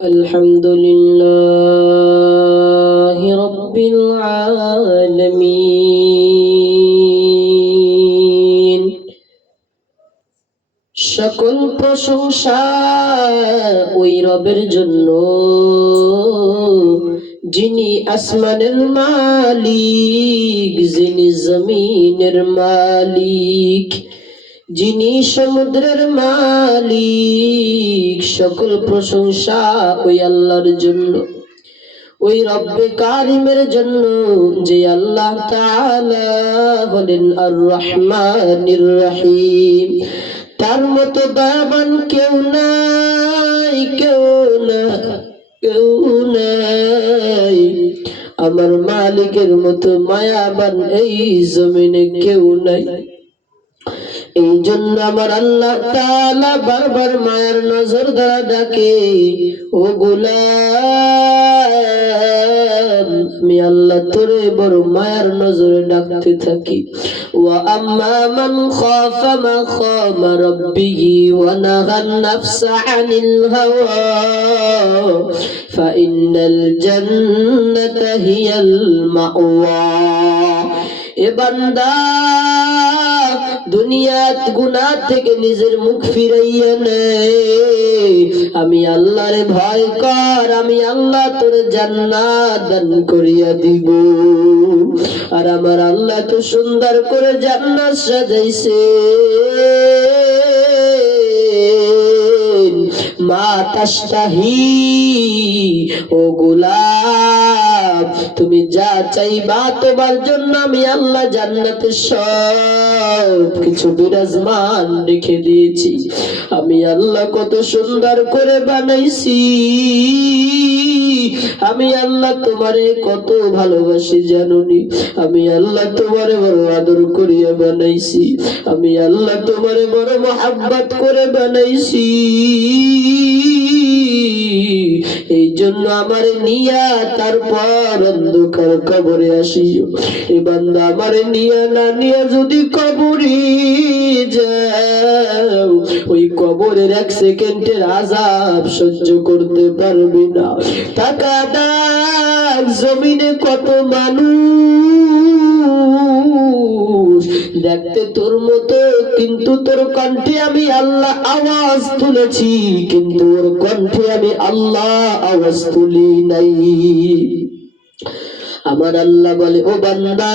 الحمد لله رب العالمين সকল প্রশংসা ওই রবের জন্য যিনি আসমানের মালিক, যিনি জমিনের মালিক, যিনি সমুদ্রের মালিক। সকল প্রশংসা ওই আল্লাহর জন্য, ওই রব্বে কারিমের জন্য, যে আল্লাহ তাআলা হলেন আর রহমানির রহিম। তার মতো দয়াবান কেউ নাই, কেউ নাই। আমার মালিকের মতো মায়াবান এই জমিনে কেউ নাই। এই জন্য আমার আল্লাহ তাআলা বারবার মায়ের নজর দ্বারা ডাকে, ও গোলাম, আমি আল্লাহ তোরে বড় মায়ের নজরে ডাকতে থাকি। ওয়া আম্মা মান খাফা মাকামা রাব্বিহি ওয়া নাহান নাফসা আনিল হাওয়া ফা ইন্নাল জান্নাতা হিয়াল মাওয়া। এ বান্দা, দুনিয়াত গুনাহ থেকে নিজের মুখ ফিরাইয়া নে। আমি আল্লাহরে ভয় কর, আমি আল্লাহ তোর জান্নাত দান করিয়া দিব। আর আমার আল্লাহ তো সুন্দর করে জান্নাত সাজাইছে। মা তাশতাহি, ও গোলাম, তুমি যা চাইবা তোমার জন্য আমি আল্লাহ জান্নাতে সব কিছু বিরাজমান রেখে দিয়েছি। আমি আল্লাহ কত সুন্দর করে বানাইছি। আমি আল্লাহ তোমারে কত ভালোবাসি জানোনি। আমি আল্লাহ তোমারে বড় আদর করিয়া বানাইছি। আমি আল্লাহ তোমারে বড় মহব্বত করে বানাইছি। এই জন্য আমারে নিয়া তারপর অন্ধকার কবরে আসিও। এ বান্দা, আমারে নিয়া না নিয়া যদি কবরে যাও, ওই কবরের এক সেকেন্ডের আযাব সহ্য করতে পারবি না। টাকা দাগ জমিনে কত মানুষ দেখতে তোর মতো, কিন্তু তোর কণ্ঠে আমি আল্লাহ আওয়াজ তুলেছি, কিন্তু ওর কণ্ঠে আমি আল্লাহ আওয়াজ তুলি নাই। আমার আল্লাহ বলে, ও বান্দা,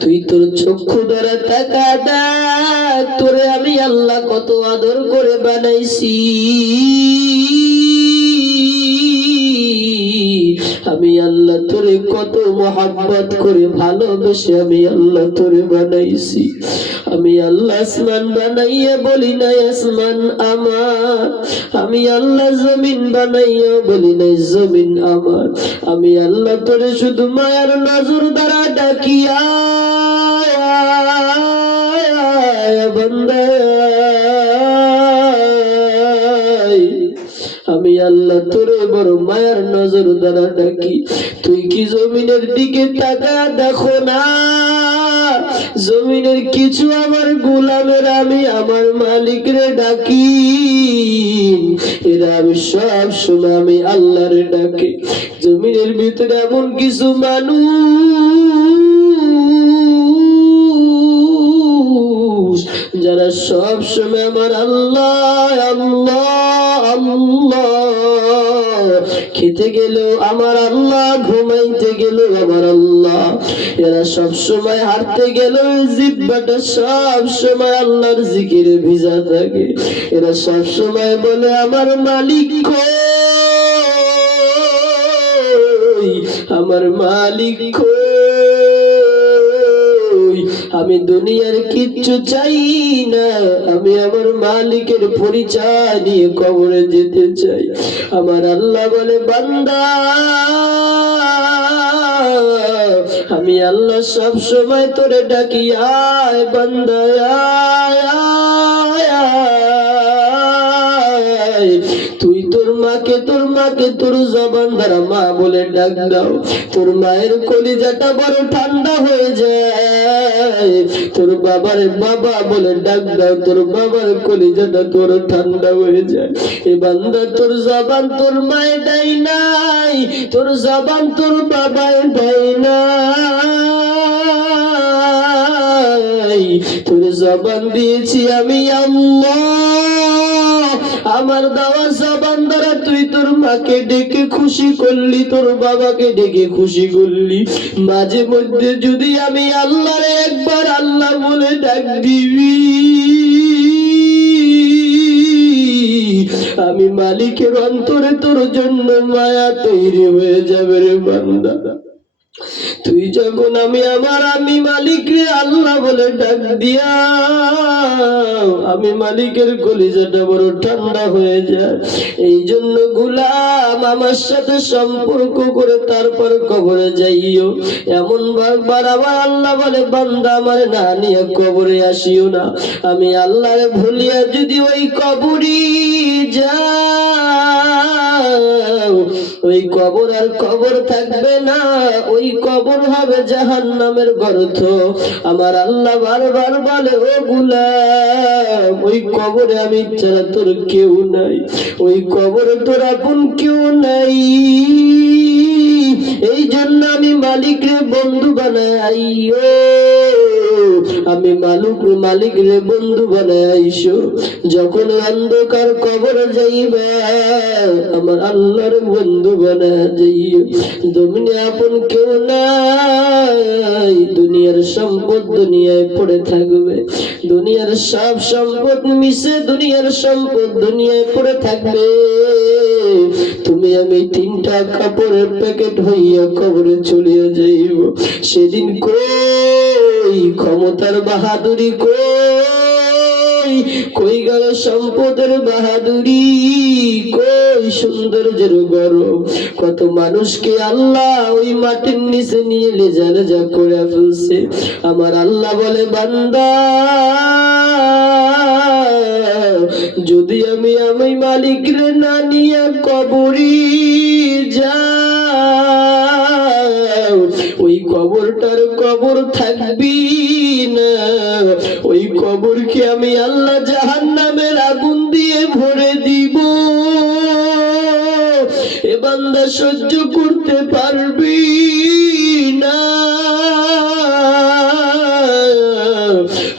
তুই তোর চক্ষু দ্বারা তাকা দেখ, তোরে আমি আল্লাহ কত আদর করে বানাইছি। আমি আল্লাহ তোরে কত মহব্বত করে ভালোবেসে আমি আল্লাহ তোরে বানাইছি। আমি আল্লাহ আসমান বানাইয়া বলি নাই আসমান আমার। আমি আল্লাহ জমিন বানাইয়া বলি নাই জমিন আমার। আমি আল্লাহ তোরে শুধু মায়ার নজর দ্বারা ডাকিয়া বান্দা, আমি আল্লাহ তোরে বড় মায়ার নজর দ্বারা ডাকি। তুই কি জমিনের দিকে তাকা দেখো না? জমিনের কিছু আমার গোলামের আমি আমার মালিকরে ডাকি, এরা আমি সব সময় আমি আল্লাহরে ডাকি। জমিনের ভিতরে এমন কিছু মানুষ যারা সব সময় আমার আল্লাহ আল্লাহ আল্লাহ, খেতে গেলেও আমার আল্লাহ, ঘুমাইতে গেলেও আমার আল্লাহ। এরা সব সময় হাঁটতে গেলেও জিহ্বাটা সব সময় আল্লাহর জিকিরে ভিজা থাকে। এরা সব সময় বলে, আমার মালিক কই, আমার মালিক কই। আমি দুনিয়ার কিচ্ছু চাই না, আমি আমার মালিকের পরিচয় নিয়ে কবরে যেতে চাই। আমার আল্লাহ বলে, বান্দা, আমি আল্লাহ সব সময় তোরে ডাকি, আয় বান্দা আয় আয় আয়। তুই তোর মাকে তোর জবান দ্বারা মা বলে ডাক দাও, তোর মায়ের কলিজাটা বড় ঠান্ডা হয়ে যায়। তোর বাবার বাবা বলে ডাক দাও, তোর বাবার কলিজাটা তোর ঠান্ডা হয়ে যায়। এ বান্দা তোর জবান তোর মায়ে দেয় নাই, তোর জবান তোর বাবায় দেয় নাই, তোর জবান দিয়েছি আমি আল্লাহ। আমার দেওয়া জবান দ্বারা তুই তোর মাকে ডেকে খুশি করলি, তোর বাবাকে ডেকে খুশি করলি। মাঝে মধ্যে যদি আমি আল্লাহরে একবার আল্লাহ বলে ডাক দিবি, আমি মালিকের অন্তরে তোর জন্য মায়া তৈরি হয়ে যাবে রে বান্দা। তুই যখন আমি মালিকরে আল্লাহ বলে ডাক দিয়া, আমি মালিকের কলিজাটা বড় ঠান্ডা হয়ে যায়। এই জন্য গোলাম আমার সাথে সম্পর্ক করে তারপর কবরে যাইও। এমন বারবার আমার আল্লাহ বলে বান্দা আমার না নিয়ে কবরে আসিও না। আমি আল্লাহরে ভুলিয়া যদি ওই কবরই যাও, ওই কবর আর কবর থাকবে না, ওই কবর হবে জাহান্নামের গর্ত। আমার আল্লাহ বারবার বলে ও গোলাম, ওই কবরে আমি ছাড়া তোর কেউ নাই, ওই কবরে তোর আপন কেউ নাই। এই জন্য আমি মালিকরে বন্ধু বানাইও, আমি মালিকরে বন্ধু বানাইছো। যখন অন্ধকার কবরে যাইবা আমার আল্লাহর বন্ধু বানা যাইও। জমিনে আপন কেউ নাই, দুনিয়ার সম্পদ দুনিয়ায় পড়ে থাকবে, দুনিয়ার সব সম্পদ মিশে দুনিয়ার সম্পদ দুনিয়ায় পড়ে থাকবে। তুমি আমি তিনটা কাপড়ের প্যাকেট হইয়া কবরে চলিয়া যাইব। সেদিন কই ক্ষমতার বাহাদুরি, কই গেল সম্পদের বাহাদুরি, কই সৌন্দর্যের গর্ব। কত মানুষকে আল্লাহ ওই মাটির নিচে নিয়ে লেজা করে ফেলছে। আমার আল্লাহ বলে বান্দা, যদি আমি মালিকরে না নিয়ে কবরি যাও, ওই কবরটার কবর থাকবি না, ওই কবরকে আমি আল্লাহ জাহান্নামের আগুন দিয়ে ভরে দিব। এ বান্দা সহ্য করতে পারবি না।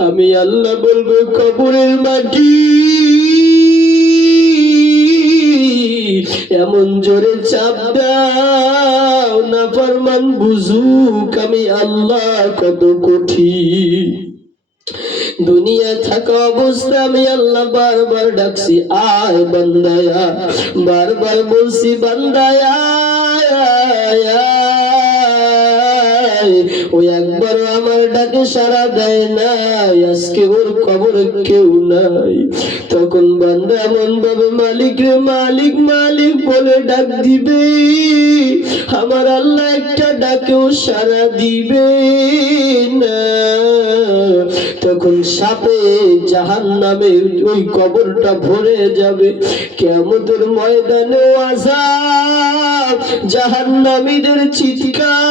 আমি আল্লাহ বলবো কবরের মাটি এমন জোরে চাপ দাও না ফরমান বুঝুক আমি আল্লাহ কত কঠিন। দুনিয়া থাকা অবস্থা আমি আল্লাহ বারবার ডাকছি আয় বান্দায়া, বারবার বলছি বান্দায়া, ওই একবার আমার ডাকে সাড়া দেয় নাই। আজকে ওর কবরে কেউ নাই। তখন বান্দা এমন ভাবে মালিক রে মালিক মালিক বলে ডাক দিবে, আমার আল্লাহ একটা ডাকেও সাড়া দিবে না। তখন সাপে জাহান্নামে ওই কবরটা ভরে যাবে। কিয়ামতের ময়দানে আযাব, জাহান্নামীদের চিৎকার,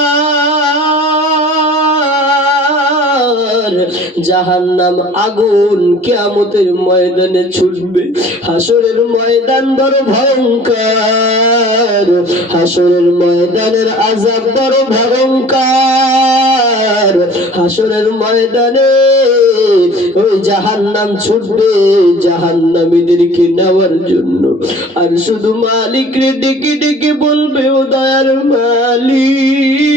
জাহান্নাম আগুন কিয়ামতের ময়দানে ছুটবে। হাসরের ময়দান বড় ভয়ঙ্কর, হাসরের ময়দানের আযাব বড় ভয়ঙ্কর। হাসরের ময়দানে ওই জাহান্নাম ছুটবে জাহান্নামীদেরকে নেওয়ার জন্য। আর শুধু মালিক রে ডেকে ডেকে বলবে ও দয়ার মালিক,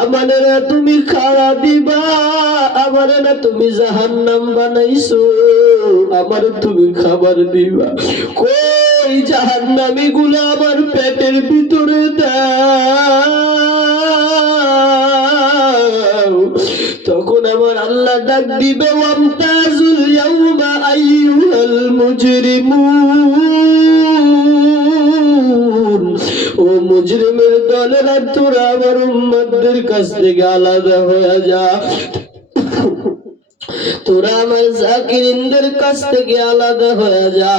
আমারে না তুমি খাড়া দিবা, আমারে না তুমি জাহান্নাম বানাইছো, আমারে তুমি খাবার দিবা। কই জাহান্নামী গুলা আমার পেটের ভিতরে দাও। তখন আমার আল্লাহ ডাক দিবে ওয়ামতাজুল ইয়াউমা আইয়ুহাল মুজরিমুন, ও মুজরিমের দলেরা তোরা আমার উম্মতদের কাছ থেকে আলাদা হয়ে যা। তোরা আমার জাকিরিনদের কাছ থেকে আলাদা হয়ে যা।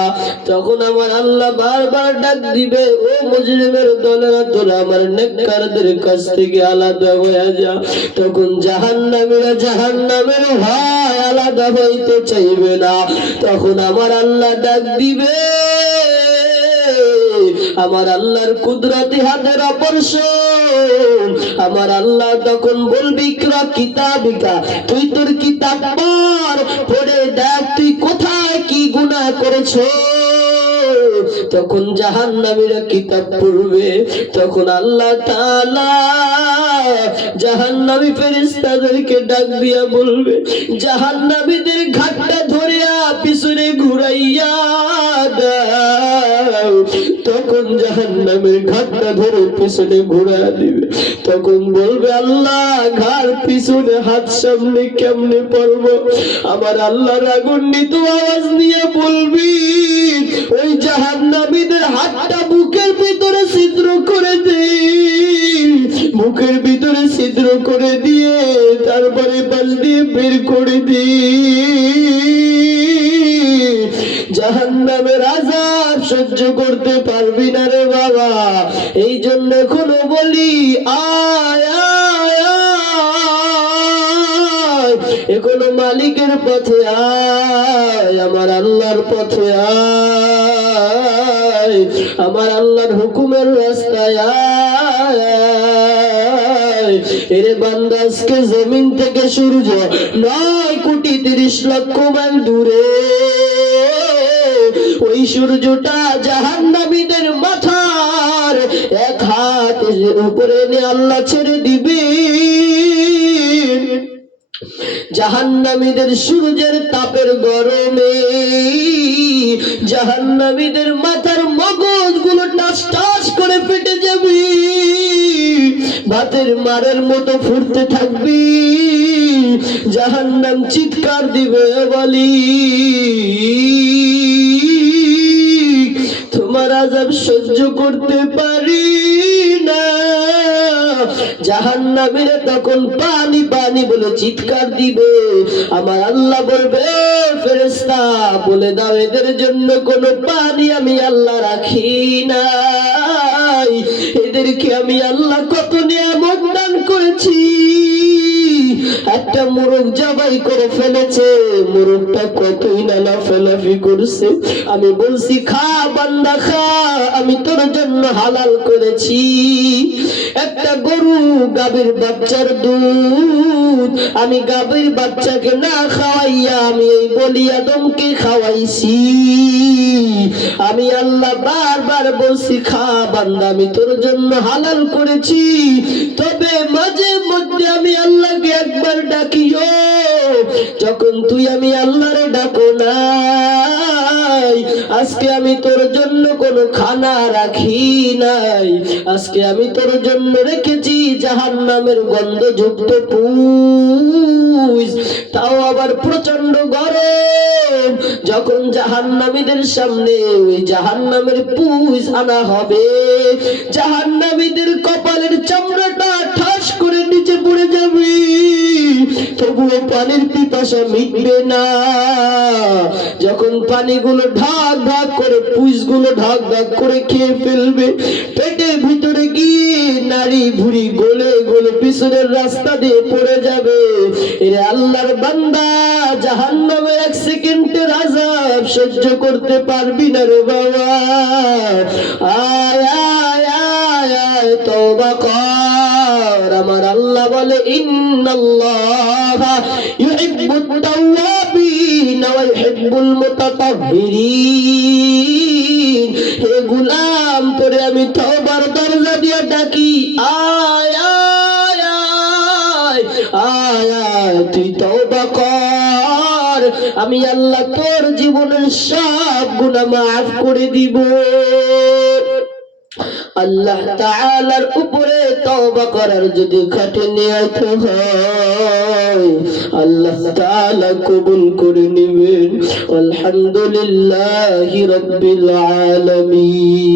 তখন আমার আল্লাহ বারবার ডাক দিবে, ও মুজরিমের দলেরা তোরা আমার নেককারদের কাছ থেকে আলাদা হয়ে যা। তখন জাহান্নামীরা জাহান্নামের ভয় আলাদা হইতে চাইবে না। তখন আমার আল্লাহ ডাক দিবে, আমার আল্লাহর কুদরতি হাতের অপরশন। আমার আল্লাহ তখন বলবি, ইকরা কিতাবিকা, তুই তোর কিতাব পড়ে দেখ তুই কোথায় কি গুনাহ করেছো। তখন জাহান্নামীরা কিতাব পড়বে। তখন আল্লাহ তাআলা জাহান্নামী ফেরেশতাদেরকে ডাক দিয়া বলবে, জাহান্নামীদের ঘাটটা ধরিয়া পিছনে ঘুরাইয়া দাও। তখন জাহান্নামের ঘাটটা ধরে পিছনে ঘুরা দিবে। তখন বলবে, আল্লাহ ঘাড় পিছনে হাত সামনে কেমনে পড়বো। আমার আল্লাহর আগুন্বিত আওয়াজ নিয়ে বলবি, ওই জাহান্নামীদের হাতটা বুকের ভিতরে ছিদ্র করে দে। মুখের ভিতরে ছিদ্র করে দিয়ে তারপরে পাশ দিয়ে বের করে দি। জাহান্নামের আযাব সহ্য করতে পারবি না রে বাবা। এই জন্য এখনো বলি, আয় আয় আয়, এখনো মালিকের পথে আয়, আমার আল্লাহর পথে আয়, আমার আল্লাহর হুকুমের রাস্তায় আয়। এরে বান্দা, আজকে জমিন থেকে সূর্য 9,30,00,000 মাইল দূরে। ওই সূর্যটা জাহান্নামীদের মাথার এক হাতের উপরে নিয়ে আল্লাহ ছেড়ে দিবে। জাহান্নামীদের সূর্যের তাপের গরমে জাহান্নামীদের মাথার মগজগুলো টাস টাস করে ফেটে যাবে, ভাতের মারের মতো ফুটতে থাকবি। জাহান্নাম চিৎকার দিবে, বলি তোমার আযাব সহ্য করতে পারি না। জাহান্নামীরা তখন পানি পানি বলে চিৎকার দিবে। আমার আল্লাহ বলবে, ফেরেশতা বলে দাও এদের জন্য কোনো পানি আমি আল্লাহ রাখি নাই। এদেরকে আমি আল্লাহ কত নিয়ামত দান করেছি। একটা মোরগ জবাই করে ফেলেছে, মোরগটা কতই না লাফালাফি করছে। আমি বলছি, খা বান্দা খা, আমি তোর জন্য হালাল করেছি। একটা গরু গাভীর বাচ্চার দুধ আমি গাভীর বাচ্চাকে না খাওয়াইয়া আমি এই বলি আদমকে খাওয়াইছি। আমি আল্লাহ বারবার বলছি, খা বান্দা, আমি তোর জন্য হালাল করেছি। তবে মাঝে মধ্যে আমি আল্লাহকে একবার ডাকিও, যখন তুই আমি আল্লাহরে ডাকো নাই। আজকে আমি তোর জন্য কোনো খানা রাখি নাই, আজকে আমি তোর জন্য রেখেছি জাহান্নামের গন্ধযুক্ত পুষ, তাও আবার প্রচন্ড গরম। যখন জাহান্নামীদের সামনে ওই জাহান্নামের পুষ আনা হবে, জাহান্নামীদের কপালের চামড়াটা ঠাস করে নিচে পড়ে যাবে, তবুও পানির পিপাসা মিটবে না। যখন পানিগুলো ঢাক ঢাক করে পুষগুলো ঢাক ঢাক করে খেয়ে ফেলবে, পেটের ভিতরে গিয়ে নারী ভুঁড়ি গলে গলে পিছনের রাস্তা দিয়ে পড়ে যাবে। এরে আল্লাহর বান্দা, জাহান্নামে 1 সেকেন্ডের আযাব সহ্য করতে পারবি না রে বাবা। আয় আয় আয় আয়, তওবা কর। আমার আল্লাহ বলে, ইন্নাল্লাহা ইউহিব্বুত তাওয়াবিন ওয়া ইউহিব্বুল মুতাতাহহিরিন। হে গোলাম, তোরে আমি তওবার দরজা দিয়ে ডাকি, আয় আয় আয় আয় আয়, তুই তওবা কর, আমি আল্লাহ তোর জীবনের সব গুনাহ মাফ করে দিব। আল্লাহ তাআলার উপরে তওবা করার যদি খাটনি আইতে হয়, আল্লাহ তাআলা কবুল করে নেবেন। আলহামদুলিল্লাহি রাব্বিল আলামিন।